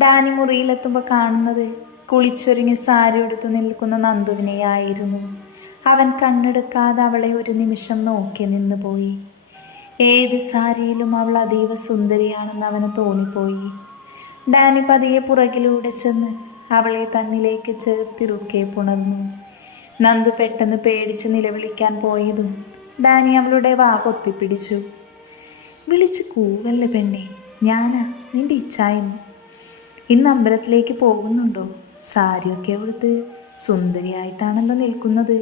Dani മുറിയിലെത്തുമ്പോൾ കാണുന്നത് കുളിച്ചൊരുങ്ങി സാരി എടുത്ത് നിൽക്കുന്ന നന്ദുവിനെയായിരുന്നു. അവൻ കണ്ണെടുക്കാതെ അവളെ ഒരു നിമിഷം നോക്കി നിന്ന് പോയി. ഏത് സാരിയിലും അവൾ അതീവ സുന്ദരിയാണെന്ന് അവന് തോന്നിപ്പോയി. ഡാനി പതിയെ പുറകിലൂടെ ചെന്ന് അവളെ തന്നിലേക്ക് ചേർത്തിറുക്കെ പുണർന്നു. നന്ദു പെട്ടെന്ന് പേടിച്ച് നിലവിളിക്കാൻ പോയതും ഡാനി അവളുടെ വാ പൊത്തിപ്പിടിച്ചു. വിളിച്ച് കൂവല്ലേ പെണ്ണെ, ഞാനാ നിന്റെ ഇച്ഛായെന്ന്. ഇന്ന് അമ്പലത്തിലേക്ക് പോകുന്നുണ്ടോ? സാരിയൊക്കെ ഉടുത്ത് സുന്ദരിയായിട്ടാണല്ലോ നിൽക്കുന്നത്.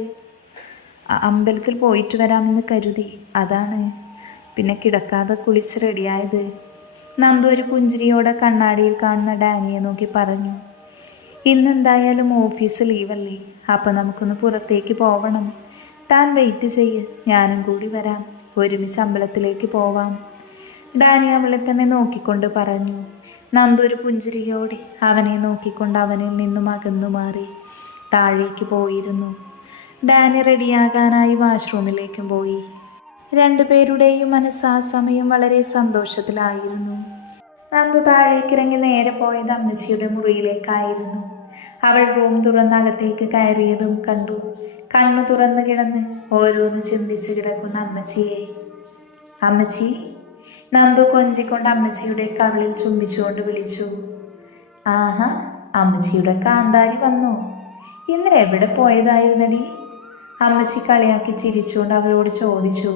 അമ്പലത്തിൽ പോയിട്ട് വരാമെന്ന് കരുതി, അതാണ്. പിന്നെ കിടക്കാതെ കുളിച്ച് റെഡിയായത്. നന്ദു ഒരു പുഞ്ചിരിയോടെ കണ്ണാടിയിൽ കാണുന്ന ഡാനിയെ നോക്കി പറഞ്ഞു. ഇന്നെന്തായാലും ഓഫീസ് ലീവല്ലേ, അപ്പം നമുക്കൊന്ന് പുറത്തേക്ക് പോവണം. താൻ വെയിറ്റ് ചെയ്യ്, ഞാനും കൂടി വരാം. ഒരുമിച്ച് അമ്പലത്തിലേക്ക് പോവാം. ഡാനി അവളെ തന്നെ നോക്കിക്കൊണ്ട് പറഞ്ഞു. നന്ദു ഒരു പുഞ്ചിരിയോടെ അവനെ നോക്കിക്കൊണ്ട് അവനിൽ നിന്നും അകന്നു മാറി താഴേക്ക് പോയിരുന്നു. ഡാനി റെഡിയാകാനായി വാഷ്റൂമിലേക്കും പോയി. രണ്ടുപേരുടെയും മനസ്സ് ആ സമയം വളരെ സന്തോഷത്തിലായിരുന്നു. നന്ദു താഴേക്കിറങ്ങി നേരെ പോയത് അമ്മച്ചിയുടെ മുറിയിലേക്കായിരുന്നു. അവൾ റൂം തുറന്ന് അകത്തേക്ക് കയറിയതും കണ്ടു കണ്ണു തുറന്ന് കിടന്ന് ഓരോന്ന് ചിന്തിച്ച് കിടക്കുന്ന അമ്മച്ചിയെ. അമ്മച്ചി, നന്ദു കൊഞ്ചിക്കൊണ്ട് അമ്മച്ചിയുടെ കവിളിൽ ചുംബിച്ചുകൊണ്ട് വിളിച്ചു. ആഹാ, അമ്മച്ചിയുടെ കാന്താരി വന്നു. ഇന്നലെ എവിടെ പോയതായിരുന്നടി? അമ്മച്ചി കളിയാക്കി ചിരിച്ചുകൊണ്ട് അവളോട് ചോദിച്ചു.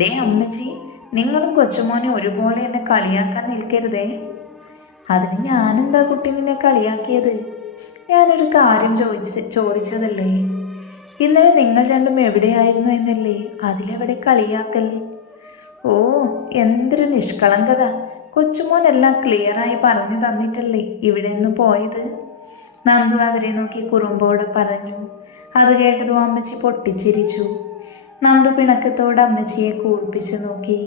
ദേ അമ്മച്ചി, നിങ്ങളും കൊച്ചുമോനെ ഒരുപോലെ എന്നെ കളിയാക്കാൻ നിൽക്കരുതേ. അതിന് ഞാനെന്താ കുട്ടി നിന്നെ കളിയാക്കിയത്? ഞാനൊരു കാര്യം ചോദിച്ചതല്ലേ. ഇന്നലെ നിങ്ങൾ രണ്ടും എവിടെയായിരുന്നു എന്നല്ലേ, അതിലെവിടെ കളിയാക്കൽ? ഓ, എന്തൊരു നിഷ്കളങ്കത. കൊച്ചുമോനെല്ലാം ക്ലിയറായി പറഞ്ഞു തന്നിട്ടല്ലേ ഇവിടെ നിന്ന് പോയത്? നന്ദു അവരെ നോക്കി കുറുമ്പോടെ പറഞ്ഞു. അത് കേട്ടതും അമ്മച്ചി പൊട്ടിച്ചിരിച്ചു. നന്ദു പിണക്കത്തോടെ അമ്മച്ചിയെ കൂർപ്പിച്ച് നോക്കി.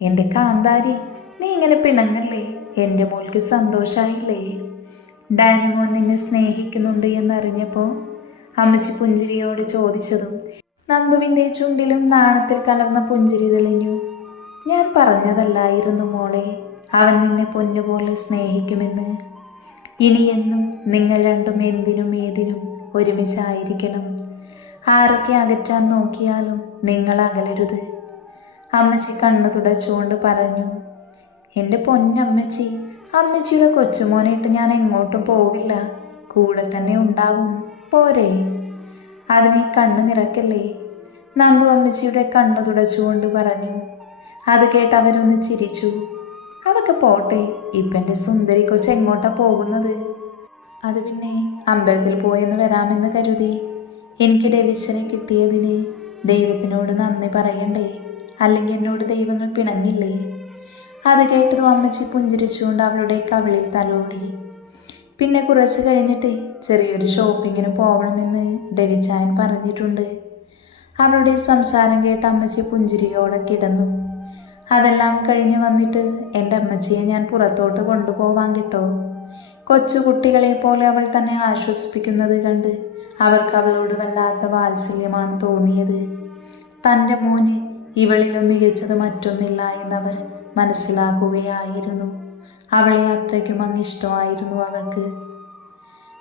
എൻ്റെ കാന്താരി, നീ ഇങ്ങനെ പിണങ്ങല്ലേ. എൻ്റെ മോൾക്ക് സന്തോഷമായില്ലേ? ഡാനിമോൻ നിന്നെ സ്നേഹിക്കുന്നുണ്ട് എന്നറിഞ്ഞപ്പോൾ അമ്മച്ചി പുഞ്ചിരിയോട് ചോദിച്ചതും നന്ദുവിൻ്റെ ചുണ്ടിലും നാണത്തിൽ കലർന്ന പുഞ്ചിരി തെളിഞ്ഞു. ഞാൻ പറഞ്ഞതല്ലായിരുന്നു മോളെ, അവൻ നിന്നെ പൊന്നുപോലെ സ്നേഹിക്കുമെന്ന്. ഇനിയെന്നും നിങ്ങൾ രണ്ടും എന്തിനും ഏതിനും ഒരുമിച്ചായിരിക്കണം. ആരൊക്കെ അകറ്റാൻ നോക്കിയാലും നിങ്ങൾ അകലരുത്. അമ്മച്ചി കണ്ണു തുടച്ചുകൊണ്ട് പറഞ്ഞു. എൻ്റെ പൊന്നമ്മച്ചി, അമ്മച്ചിയുടെ കൊച്ചുമോനായിട്ട് ഞാൻ എങ്ങോട്ടും പോവില്ല, കൂടെ തന്നെ ഉണ്ടാവും, പോരെ? അതിനെ കണ്ണു നിറക്കല്ലേ. നന്ദു അമ്മച്ചിയുടെ കണ്ണു തുടച്ചുകൊണ്ട് പറഞ്ഞു. അത് കേട്ട് അവരൊന്ന് ചിരിച്ചു. അതൊക്കെ പോട്ടെ, ഇപ്പം എൻ്റെ സുന്ദരി കൊച്ച് എങ്ങോട്ടാ പോകുന്നത്? അത് പിന്നെ അമ്പലത്തിൽ പോയെന്ന് വരാമെന്ന് കരുതി. എനിക്ക് ഡെവിച്ചനെ കിട്ടിയതിന് ദൈവത്തിനോട് നന്ദി പറയണ്ടേ, അല്ലെങ്കിൽ എന്നോട് ദൈവങ്ങൾ പിണങ്ങില്ലേ? അത് കേട്ടതും അമ്മച്ചി പുഞ്ചിരിച്ചുകൊണ്ട് അവളുടെ കവിളിൽ തലോടി. പിന്നെ കുറച്ച് കഴിഞ്ഞിട്ട് ചെറിയൊരു ഷോപ്പിങ്ങിന് പോകണമെന്ന് ഡെവിച്ചായൻ പറഞ്ഞിട്ടുണ്ട്. അവളുടെ സംസാരം കേട്ട് അമ്മച്ചി പുഞ്ചിരിയോടെ കിടന്നു. അതെല്ലാം കഴിഞ്ഞ് വന്നിട്ട് എൻ്റെ അമ്മച്ചിയെ ഞാൻ പുറത്തോട്ട് കൊണ്ടുപോവാൻ കേട്ടോ. കൊച്ചുകുട്ടികളെ പോലെ അവൾ തന്നെ ആശ്വസിപ്പിക്കുന്നത് കണ്ട് അവർക്ക് അവളോട് വല്ലാത്ത വാത്സല്യമാണ് തോന്നിയത്. തൻ്റെ മോന് ഇവളിലും മികച്ചത് മറ്റൊന്നില്ല എന്നവർ മനസ്സിലാക്കുകയായിരുന്നു. അവളെ അത്രയ്ക്കും അങ്ങ് ഇഷ്ടമായിരുന്നു അവൾക്ക്.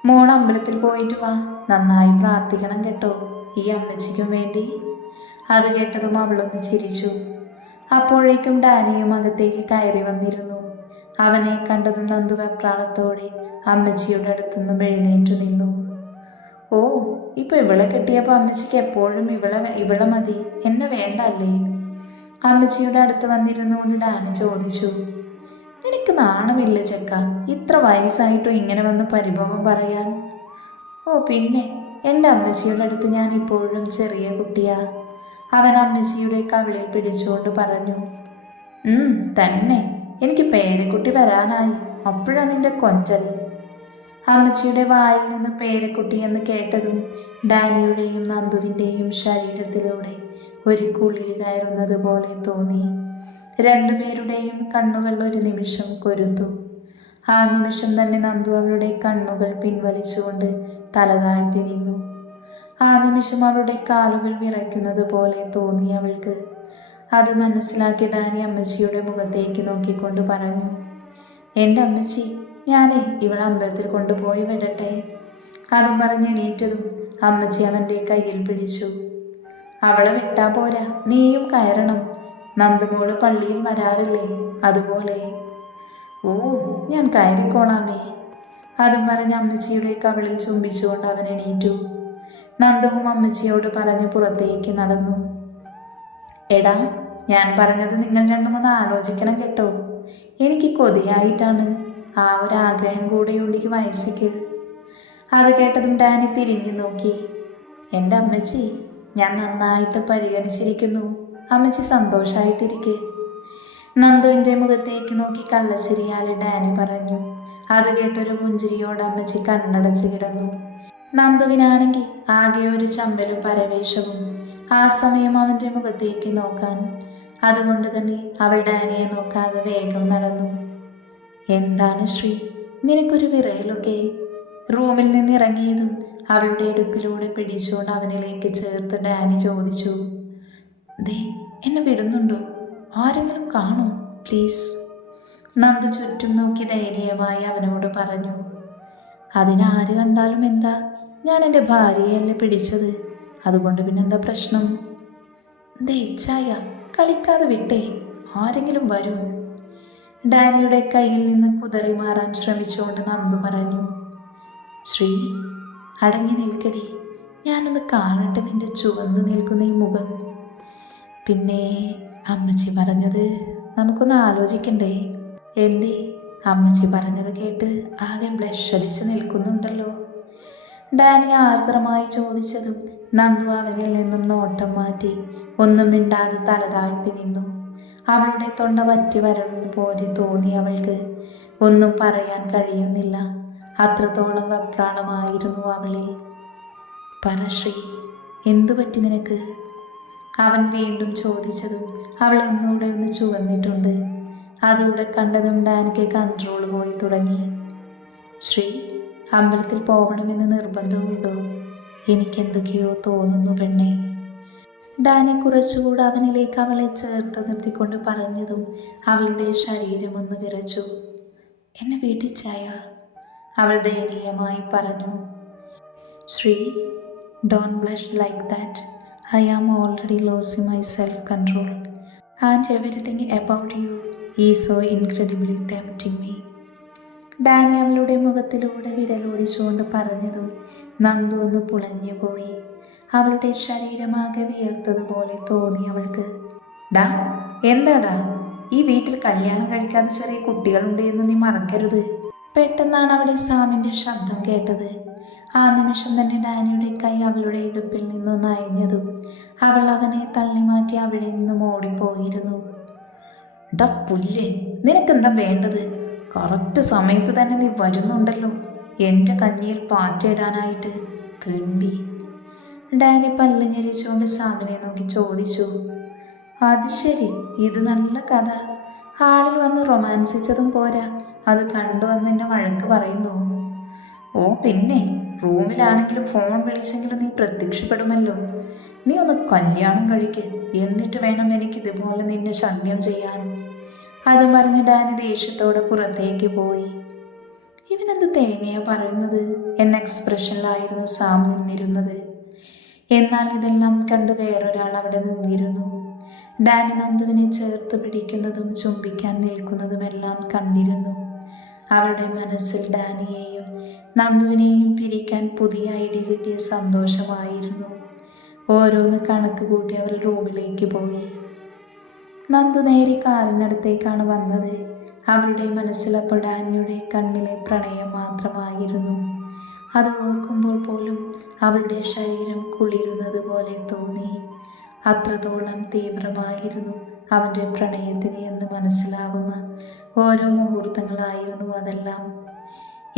മോൾ അമ്പലത്തിൽ പോയിട്ട് വാ, നന്നായി പ്രാർത്ഥിക്കണം കേട്ടോ, ഈ അമ്മച്ചിക്കും വേണ്ടി. അത് കേട്ടതും അവളൊന്ന് ചിരിച്ചു. അപ്പോഴേക്കും ഡാനിയും അകത്തേക്ക് കയറി വന്നിരുന്നു. അവനെ കണ്ടതും നന്ദു വെപ്രാളത്തോടെ അമ്മച്ചിയുടെ അടുത്തുനിന്നും എഴുന്നേറ്റു നിന്നു. ഓ, ഇപ്പൊ ഇവളെ കെട്ടിയപ്പോൾ അമ്മച്ചിക്ക് എപ്പോഴും ഇവളെ മതി, എന്നെ വേണ്ട അല്ലേ? അമ്മച്ചിയുടെ അടുത്ത് വന്നിരുന്നുകൊണ്ട് ഡാനി ചോദിച്ചു. നിനക്ക് നാണമില്ല ചെക്ക, ഇത്ര വയസ്സായിട്ടും ഇങ്ങനെ വന്ന് പരിഭവം പറയാൻ? ഓ പിന്നെ, എൻ്റെ അമ്മച്ചിയുടെ അടുത്ത് ഞാൻ ഇപ്പോഴും ചെറിയ കുട്ടിയാ, അവൻ അമ്മച്ചിയുടെ കവിളിൽ പിടിച്ചുകൊണ്ട് പറഞ്ഞു. തന്നെ, എനിക്ക് പേരക്കുട്ടി വരാനായി, അപ്പോഴാണ് നിന്റെ കൊഞ്ചൽ. അമ്മച്ചിയുടെ വായിൽ നിന്ന് പേരക്കുട്ടി എന്ന് കേട്ടതും ഡാനിയുടെയും നന്ദുവിൻ്റെയും ശരീരത്തിലൂടെ ഒരു കുളിര് കയറുന്നത് പോലെ തോന്നി. രണ്ടുപേരുടെയും കണ്ണുകൾ ഒരു നിമിഷം കൊരുത്തു. ആ നിമിഷം തന്നെ നന്ദു അവളുടെ കണ്ണുകൾ പിൻവലിച്ചുകൊണ്ട് തല താഴ്ത്തി നിന്നു. ആ നിമിഷം അവളുടെ കാലുകൾ വിറയ്ക്കുന്നത് പോലെ തോന്നി അവൾക്ക്. അത് മനസ്സിലാക്കി ഡാനി അമ്മച്ചിയുടെ മുഖത്തേക്ക് നോക്കിക്കൊണ്ട് പറഞ്ഞു. എൻ്റെ അമ്മച്ചി, ഞാനേ ഇവളെ അമ്പലത്തിൽ കൊണ്ടുപോയി വിടട്ടെ. അതും പറഞ്ഞ് എണീറ്റതും അമ്മച്ചി അവൻ്റെ കയ്യിൽ പിടിച്ചു. അവളെ വിട്ടാ പോരാ, നീയും കയറണം. നന്ദുമോള് പള്ളിയിൽ വരാറില്ലേ, അതുപോലെ. ഓ, ഞാൻ കയറിക്കോളാമേ. അതും പറഞ്ഞ് അമ്മച്ചിയുടെ കവിളിൽ ചുംബിച്ചുകൊണ്ട് അവൻ എണീറ്റു. നന്ദുവും അമ്മച്ചിയോട് പറഞ്ഞു പുറത്തേക്ക് നടന്നു. എടാ, ഞാൻ പറഞ്ഞത് നിങ്ങൾ രണ്ടുമൊന്ന് ആലോചിക്കണം കേട്ടോ. എനിക്ക് കൊതിയായിട്ടാണ്. ആ ഒരാഗ്രഹം കൂടെയുണ്ട് ഈ വയസ്സിക്ക്. അത് കേട്ടതും ഡാനി തിരിഞ്ഞു നോക്കി. എൻ്റെ അമ്മച്ചി, ഞാൻ നന്നായിട്ട് പരിഗണിച്ചിരിക്കുന്നു. അമ്മച്ചി സന്തോഷമായിട്ടിരിക്കെ. നന്ദുവിൻ്റെ മുഖത്തേക്ക് നോക്കി കള്ളച്ചിരിയാലെ ഡാനി പറഞ്ഞു. അത് കേട്ടൊരു പുഞ്ചിരിയോട് അമ്മച്ചി കണ്ണടച്ച് കിടന്നു. നന്ദുവിനാണെങ്കിൽ ആകെ ഒരു ചമ്പലും പരവേശവും. ആ സമയം അവൻ്റെ മുഖത്തേക്ക് നോക്കാൻ. അതുകൊണ്ട് തന്നെ അവൾ ഡാനിയെ നോക്കാതെ വേഗം നടന്നു. എന്താണ് ശ്രീ, നിനക്കൊരു വിറയലൊക്കെ? റൂമിൽ നിന്നിറങ്ങിയതും അവളുടെ ഇടുപ്പിലൂടെ പിടിച്ചുകൊണ്ട് അവനിലേക്ക് ചേർത്ത് ഡാനി ചോദിച്ചു. ദേ, എന്നെ വിടുന്നുണ്ടോ? ആരെങ്കിലും കാണോ പ്ലീസ്? നന്ദു ചുറ്റും നോക്കി ദയനീയമായി അവനോട് പറഞ്ഞു. അതിനാര് കണ്ടാലും എന്താ, ഞാൻ എൻ്റെ ഭാര്യയല്ലേ പിടിച്ചത്, അതുകൊണ്ട് പിന്നെന്താ പ്രശ്നം? ദേ ചായ, കളിക്കാതെ വിട്ടേ, ആരെങ്കിലും വരും. ഡാനിയുടെ കയ്യിൽ നിന്ന് കുതറി മാറാൻ ശ്രമിച്ചുകൊണ്ട് നന്ദു പറഞ്ഞു. ശ്രീ, അടങ്ങി നിൽക്കടി, ഞാനൊന്ന് കാണട്ടെ നിന്റെ ചുവന്ന് നിൽക്കുന്ന ഈ മുഖം. പിന്നെ അമ്മച്ചി പറഞ്ഞത് നമുക്കൊന്ന് ആലോചിക്കണ്ടേ? എന്തേ? അമ്മച്ചി പറഞ്ഞത് കേട്ട് ആകെ ബ്ലഷ് അടിച്ച് നിൽക്കുന്നുണ്ടല്ലോ. ഡാനി ആർദ്രമായി ചോദിച്ചതും നന്ദു അവനിൽ നിന്നും നോട്ടം മാറ്റി ഒന്നും മിണ്ടാതെ തല താഴ്ത്തി നിന്നു. അവളുടെ തൊണ്ട വറ്റി വരളുന്ന പോലെ തോന്നി അവൾക്ക്. ഒന്നും പറയാൻ കഴിയുന്നില്ല. അത്രത്തോളം വെപ്രാളമായിരുന്നു അവളിൽ. പറ ശ്രീ, എന്തു പറ്റി നിനക്ക്? അവൻ വീണ്ടും ചോദിച്ചതും അവൾ ഒന്നുകൂടെ ഒന്ന് ചുവന്നിട്ടുണ്ട്. അതുകൂടെ കണ്ടതും ഡാനിക്ക് കൺട്രോൾ പോയി തുടങ്ങി. ശ്രീ, അമ്പലത്തിൽ പോകണമെന്ന് നിർബന്ധമുണ്ടോ? എനിക്കെന്തൊക്കെയോ തോന്നുന്നു പെണ്ണെ. ഡാനി കുറച്ചുകൂടെ അവനിലേക്ക് അവളെ ചേർത്ത് നിർത്തിക്കൊണ്ട് പറഞ്ഞതും അവളുടെ ശരീരമൊന്ന് വിറച്ചു. എന്നെ വീട്ടിച്ചായ, അവൾ ദയനീയമായി പറഞ്ഞു. Shri, don't blush like that. I am already losing my self-control and everything about you is so incredibly tempting me. Danny അവളുടെ മുഖത്തിലൂടെ വിരലോടിച്ചുകൊണ്ട് പറഞ്ഞതും നന്ദു ഒന്ന് പുളഞ്ഞുപോയി. അവളുടെ ശരീരമാകെ വിയർത്തതുപോലെ തോന്നി അവൾക്ക്. ഡാ, എന്താടാ, ഈ വീട്ടിൽ കല്യാണം കഴിക്കാതെ ചെറിയ കുട്ടികളുണ്ട് എന്ന് നീ മറക്കരുത്. പെട്ടെന്നാണ് അവിടെ സാമിൻ്റെ ശബ്ദം കേട്ടത്. ആ നിമിഷം തന്നെ ഡാനിയുടെ കൈ അവളുടെ ഇടുപ്പിൽ നിന്നൊന്ന് അയഞ്ഞതും അവൾ അവനെ തള്ളിമാറ്റി അവിടെ നിന്നും ഓടിപ്പോയിരുന്നു. ഡാ പുല്ലേ, നിനക്കെന്താ വേണ്ടത്? കറക്റ്റ് സമയത്ത് തന്നെ നീ വരുന്നുണ്ടല്ലോ എൻ്റെ കഞ്ഞിയിൽ പാറ്റയിടാനായിട്ട്, തെണ്ടി. ഡാനി പല്ല് ഞെരിച്ചുകൊണ്ട് സാമിനെ നോക്കി ചോദിച്ചു. അത് ശരി, ഇത് നല്ല കഥ. ഹാളിൽ വന്ന് റൊമാൻസിച്ചതും പോരാ, അത് കണ്ടുവന്ന് എന്നെ വഴക്ക് പറയുന്നു. ഓ പിന്നെ, റൂമിലാണെങ്കിലും ഫോൺ വിളിച്ചെങ്കിലും നീ പ്രത്യക്ഷപ്പെടുമല്ലോ. നീ ഒന്ന് കല്യാണം കഴിക്ക്, എന്നിട്ട് വേണം എനിക്കിതുപോലെ നിന്നെ ശല്യം ചെയ്യാൻ. അതും പറഞ്ഞ് ഡാനി ദേഷ്യത്തോടെ പുറത്തേക്ക് പോയി. ഇവനെന്ത് തേങ്ങയാ പറയുന്നത് എന്ന എക്സ്പ്രഷനിലായിരുന്നു സാം നിന്നിരുന്നത്. എന്നാൽ ഇതെല്ലാം കണ്ട് വേറൊരാൾ അവിടെ നിന്നിരുന്നു. ഡാനി നന്ദുവിനെ ചേർത്ത് പിടിക്കുന്നതും ചുംബിക്കാൻ നിൽക്കുന്നതുമെല്ലാം കണ്ടിരുന്നു. അവളുടെ മനസ്സിൽ ഡാനിയെയും നന്ദുവിനെയും പിരിക്കാൻ പുതിയ ഐഡിയ കിട്ടിയ സന്തോഷമായിരുന്നു. ഓരോന്ന് കണക്ക് കൂട്ടി അവൾ റൂമിലേക്ക് പോയി. നന്ദു നേരെ കാറിനടുത്തേക്കാണ് വന്നത്. അവളുടെ മനസ്സിലപ്പോൾ ഡാനിയുടെ കണ്ണിലെ പ്രണയം മാത്രമായിരുന്നു. അത് ഓർക്കുമ്പോൾ പോലും അവളുടെ ശരീരം കുളിരുന്നത് പോലെ തോന്നി. അത്രത്തോളം തീവ്രമായിരുന്നു അവൻ്റെ പ്രണയത്തിന് എന്ന് മനസ്സിലാവുന്ന ഓരോ മുഹൂർത്തങ്ങളായിരുന്നു അതെല്ലാം.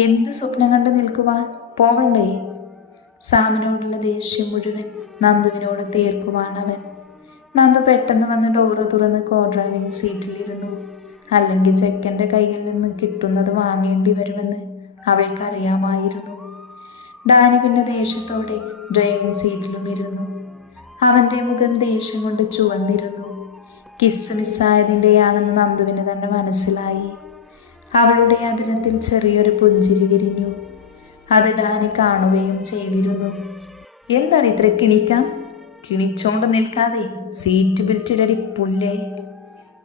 എന്ത് സ്വപ്നം കണ്ട് നിൽക്കുവാൻ പോവണ്ടേ? സാമിനോടുള്ള ദേഷ്യം മുഴുവൻ നന്ദുവിനോട് തീർക്കുവാണവൻ. നന്ദു പെട്ടെന്ന് വന്ന് ഡോറ് തുറന്ന് കോ ഡ്രൈവിംഗ് സീറ്റിലിരുന്നു. അല്ലെങ്കിൽ ചെക്കൻ്റെ കയ്യിൽ നിന്ന് കിട്ടുന്നത് വാങ്ങേണ്ടി വരുമെന്ന് അവൾക്കറിയാമായിരുന്നു. ഡാനി പിന്നെ ദേഷ്യത്തോടെ ഡ്രൈവിംഗ് സീറ്റിലും ഇരുന്നു. അവൻ്റെ മുഖം ദേഷ്യം കൊണ്ട് ചുവന്നിരുന്നു. കിസ് മിസ്സായതിൻ്റെയാണെന്ന് നന്ദുവിന് തന്നെ മനസ്സിലായി. അവളുടെ അതിരത്തിൽ ചെറിയൊരു പുഞ്ചിരി വിരിഞ്ഞു. അത് ഡാനി കാണുകയും ചെയ്തിരുന്നു. എന്താണ് ഇത്ര കിണിക്കാൻ? കിണിച്ചോണ്ട് നിൽക്കാതെ സീറ്റ് ബെൽറ്റ് ഇടടി പുല്ലേ,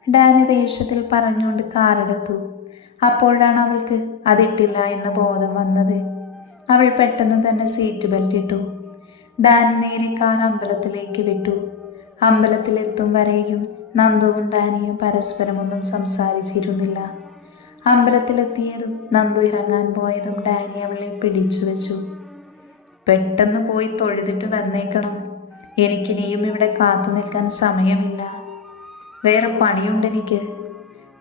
ഡാനി ദേഷ്യത്തിൽ പറഞ്ഞുകൊണ്ട് കാറെടുത്തു. അപ്പോഴാണ് അവൾക്ക് അതിട്ടില്ല എന്ന ബോധം വന്നത്. അവൾ പെട്ടെന്ന് തന്നെ സീറ്റ് ബെൽറ്റ് ഇട്ടു. ഡാനി നേരെ കാർ അമ്പലത്തിലേക്ക് വിട്ടു. അമ്പലത്തിലെത്തും വരെയും നന്ദുവും ഡാനിയും പരസ്പരമൊന്നും സംസാരിച്ചിരുന്നില്ല. അമ്പലത്തിലെത്തിയതും നന്ദു ഇറങ്ങാൻ പോയതും ഡാനി അവളെ പിടിച്ചു വെച്ചു. പെട്ടെന്ന് പോയി തൊഴുതിട്ട് വന്നേക്കണം. എനിക്കിനിയും ഇവിടെ കാത്തു നിൽക്കാൻ സമയമില്ല. വേറെ പണിയുണ്ടെനിക്ക്.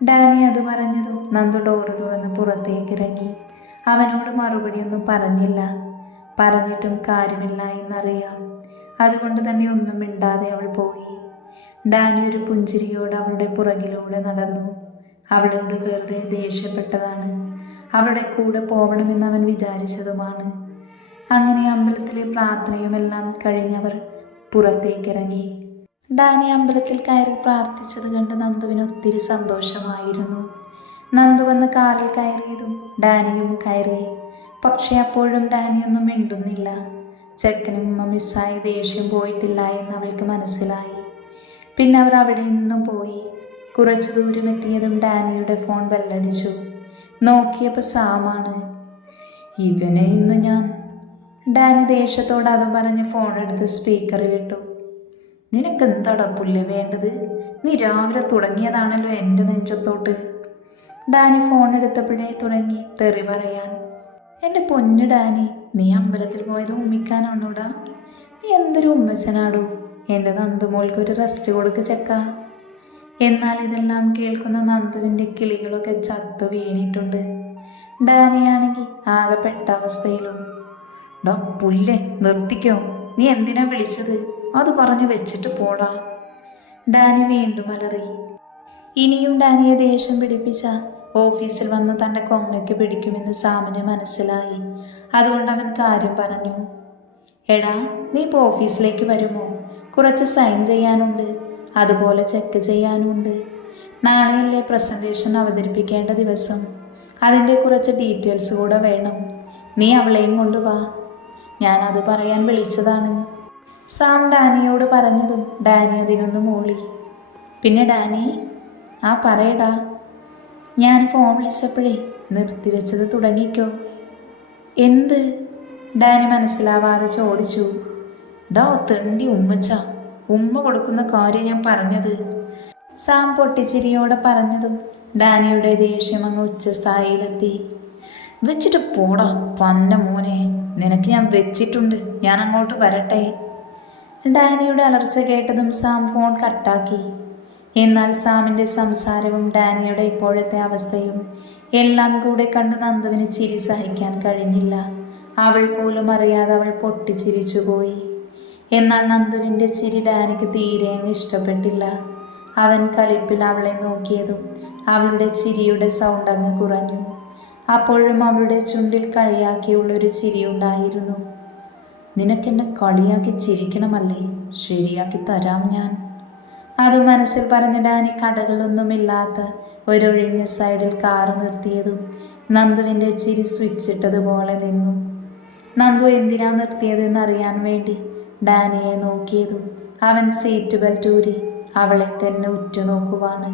ഡാനി അത് പറഞ്ഞതും നന്ദു ഡോറ് തുറന്ന് പുറത്തേക്ക് ഇറങ്ങി. അവനോട് മറുപടിയൊന്നും പറഞ്ഞില്ല. പറഞ്ഞിട്ടും കാര്യമില്ല എന്നറിയാം. അതുകൊണ്ട് തന്നെ ഒന്നും മിണ്ടാതെ അവൾ പോയി. ഡാനി ഒരു പുഞ്ചിരിയോട് അവളുടെ പുറകിലൂടെ നടന്നു. അവളോട് വെറുതെ ദേഷ്യപ്പെട്ടതാണ്. അവളുടെ കൂടെ പോകണമെന്ന് അവൻ വിചാരിച്ചതുമാണ്. അങ്ങനെ അമ്പലത്തിലെ പ്രാർത്ഥനയുമെല്ലാം കഴിഞ്ഞവർ പുറത്തേക്കിറങ്ങി. ഡാനി അമ്പലത്തിൽ കയറി പ്രാർത്ഥിച്ചത് കണ്ട് നന്ദുവിന് ഒത്തിരി സന്തോഷമായിരുന്നു. നന്ദു വന്ന് കാറിൽ കയറിയതും ഡാനിയും കയറി. പക്ഷെ അപ്പോഴും ഡാനിയൊന്നും മിണ്ടുന്നില്ല. ചെക്കനുമ്മ മിസ്സായി ദേഷ്യം പോയിട്ടില്ല എന്ന് അവൾക്ക് മനസ്സിലായി. പിന്നെ അവർ അവിടെ നിന്നും പോയി. കുറച്ച് ദൂരം എത്തിയതും ഡാനിയുടെ ഫോൺ ബെല്ലടിച്ചു. നോക്കിയപ്പോൾ സാമാണ്. ഇവനെ ഇന്ന് ഞാൻ, ഡാനി ദേഷ്യത്തോട് അതും പറഞ്ഞ് ഫോൺ എടുത്ത് സ്പീക്കറിലിട്ടു. നിനക്കെന്താടാ പുല്ല് വേണ്ടത്? നീ രാവിലെ തുടങ്ങിയതാണല്ലോ എൻ്റെ നെഞ്ചത്തോട്ട്. ഡാനി ഫോൺ എടുത്തപ്പോഴേ തുടങ്ങി തെറി പറയാൻ. എൻ്റെ പൊന്നു ഡാനി, നീ അമ്പലത്തിൽ പോയത് ഉമ്മിക്കാനാണോടാ? നീ എന്തൊരു ഉമ്മച്ചനാടോ. എൻ്റെ നന്ദുമോൾക്കൊരു റെസ്റ്റ് കൊടുക്ക് ചെക്ക. എന്നാൽ ഇതെല്ലാം കേൾക്കുന്ന നന്ദുവിൻ്റെ കിളികളൊക്കെ ചത്തു വീണിട്ടുണ്ട്. ഡാനിയാണെങ്കിൽ ആകെ പെട്ട അവസ്ഥയിലും. ഡോ പുല്ലേ, നിർത്തിക്കോ. നീ എന്തിനാ വിളിച്ചത്? അത് പറഞ്ഞു വെച്ചിട്ട് പോടാ. ഡാനി വീണ്ടും അലറി. ഇനിയും ഡാനിയെ ദേഷ്യം പിടിപ്പിച്ച ഓഫീസിൽ വന്ന് തൻ്റെ കൊങ്ങയ്ക്ക് പിടിക്കുമെന്ന് സാമിന് മനസ്സിലായി. അതുകൊണ്ട് അവൻ കാര്യം പറഞ്ഞു. എടാ, നീ ഇപ്പോൾ ഓഫീസിലേക്ക് വരുമോ? കുറച്ച് സൈൻ ചെയ്യാനുണ്ട്, അതുപോലെ ചെക്ക് ചെയ്യാനുമുണ്ട്. നാളെയല്ലേ പ്രസൻറ്റേഷൻ അവതരിപ്പിക്കേണ്ട ദിവസം. അതിൻ്റെ കുറച്ച് ഡീറ്റെയിൽസ് കൂടെ വേണം. നീ അവളെയും കൊണ്ടുവാ. ഞാനത് പറയാൻ വിളിച്ചതാണ്. സാം ഡാനിയോട് പറഞ്ഞതും ഡാനി അതിനൊന്ന് മൂളി. പിന്നെ ഡാനി, ആ പറയടാ. ഞാൻ ഫോൺ വിളിച്ചപ്പോഴേ നിർത്തിവെച്ചത് തുടങ്ങിക്കോ. എന്ത്? ഡാനി മനസ്സിലാവാതെ ചോദിച്ചു. ഡോ തെണ്ടി ഉമ്മച്ച, ഉമ്മ കൊടുക്കുന്ന കാര്യം ഞാൻ പറഞ്ഞത്. സാം പൊട്ടിച്ചിരിയോടെ പറഞ്ഞതും ഡാനിയുടെ ദേഷ്യം അങ്ങ് ഉച്ചസ്ഥായിയിലെത്തി. വെച്ചിട്ട് പോടാ പന്ന മോനെ, നിനക്ക് ഞാൻ വെച്ചിട്ടുണ്ട്. ഞാൻ അങ്ങോട്ട് വരട്ടെ. ഡാനിയുടെ അലർച്ച കേട്ടതും സാം ഫോൺ കട്ടാക്കി. എന്നാൽ സാമിൻ്റെ സംസാരവും ഡാനിയുടെ ഇപ്പോഴത്തെ അവസ്ഥയും എല്ലാം കൂടെ കണ്ട് നന്ദുവിന് ചിരി സഹിക്കാൻ കഴിഞ്ഞില്ല. അവൾ പോലും അറിയാതെ അവൾ പൊട്ടിച്ചിരിച്ചുപോയി. എന്നാൽ നന്ദുവിൻ്റെ ചിരി ഡാനിക്ക് തീരെ അങ്ങ് ഇഷ്ടപ്പെട്ടില്ല. അവൻ കലിപ്പിൽ അവളെ നോക്കിയതും അവളുടെ ചിരിയുടെ സൗണ്ട് അങ്ങ് കുറഞ്ഞു. അപ്പോഴും അവളുടെ ചുണ്ടിൽ കളിയാക്കിയുള്ളൊരു ചിരിയുണ്ടായിരുന്നു. നിനക്കെന്നെ കളിയാക്കി ചിരിക്കണമല്ലേ? ശരിയാക്കി തരാം ഞാൻ. അത് മനസ്സിൽ പറഞ്ഞ ഡാനി കടകളൊന്നുമില്ലാത്ത ഒരൊഴിഞ്ഞ സൈഡിൽ കാറ് നിർത്തിയതും നന്ദുവിൻ്റെ ചിരി സ്വിച്ചിട്ടതുപോലെ നിന്നു. നന്ദു എന്തിനാ നിർത്തിയതെന്ന് അറിയാൻ വേണ്ടി ഡാനിയെ നോക്കിയതും അവൻ സീറ്റ് ബെൽറ്റ് ഊരി അവളെ തന്നെ ഉറ്റുനോക്കുവാണ്.